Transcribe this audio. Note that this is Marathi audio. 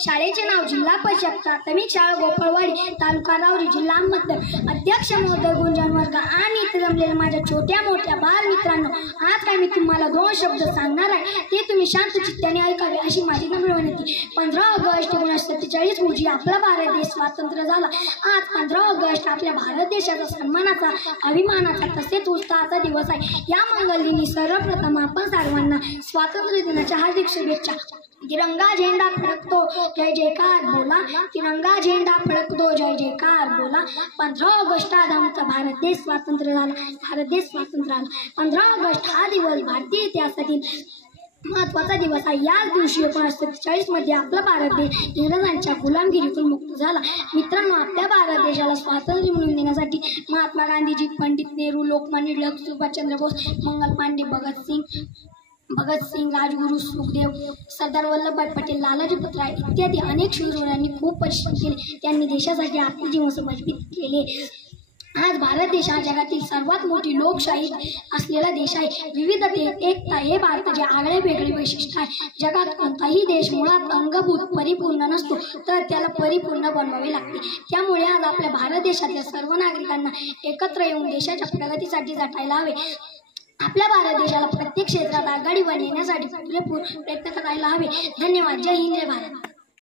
शाळेचे नाव जिल्हा परिषद प्राथमिक शाळा गोपाळवाडी तालुका राऊरी जिल्हा अहमदनगर। अध्यक्ष महोदय, गुंजन वर्ग आणि इथे जमलेल्या माझ्या छोट्या मोठ्या बाल मित्रांनो, आज काय मी तुम्हाला 2 शब्द सांगणार आहे, ते तुम्ही शांत चित्ताने ऐकावे अशी माझी नम्र विनंती। 15 ऑगस्ट 1947 रोजी आपला भारत देश स्वतंत्र झाला। आज 15 ऑगस्ट आपल्या भारत देशाचा सन्मानाचा, अभिमानाचा तसेच उत्साहाचा दिवस आहे। या मंगल दिनी सर्वप्रथम आपण सर्वांना स्वातंत्र्य दिनाच्या हार्दिक शुभेच्छा। तिरंगा झेंडा फडकतो जय जयकार बोला, तिरंगा झेंडा फडकतो जय जयकार बोला। 15 ऑगस्ट आज आमचा भारत देश स्वतंत्र झाला, भारत देश स्वतंत्र झाला। 15 ऑगस्ट हा दिवस भारतीय इतिहासातील महत्त्वाचा दिवस आहे। याच दिवशी 1947 मध्ये आपला भारत देश इंग्रजांच्या गुलामगिरीतून मुक्त झाला। मित्रांनो, आपल्या भारत देशाला स्वातंत्र्य मिळवून देण्यासाठी महात्मा गांधीजी, पंडित नेहरू, लोकमान्य टिळक, सुभाषचंद्र बोस, मंगल पांडे, भगत सिंग, राजगुरू, सुखदेव, सरदार वल्लभभाई पटेल, लालाजी राय इत्यादी अनेक शूरवीरांनी खूप परिश्रम केले। त्यांनी देशासाठी आपले जीवन समर्पित केले। आज भारत देश हा जगातील सर्वात मोठी लोकशाही असलेला देश आहे। विविधतेत एकता हे भारताचे आगळे वेगळे वैशिष्ट्य आहे। जगात कोणताही देश मुळात अंगभूत परिपूर्ण नसतो, तर त्याला परिपूर्ण बनवावे लागते। त्यामुळे आज आपल्या भारत देशातील सर्व नागरिकांना एकत्र येऊन देशाच्या प्रगतीसाठी झटायला हवे। आपल्या भारत देशाला प्रत्येक क्षेत्रात आघाडीवर नेण्यासाठी पुरेपूर प्रयत्न करायला हवे। धन्यवाद। जय हिंद, जय भारत।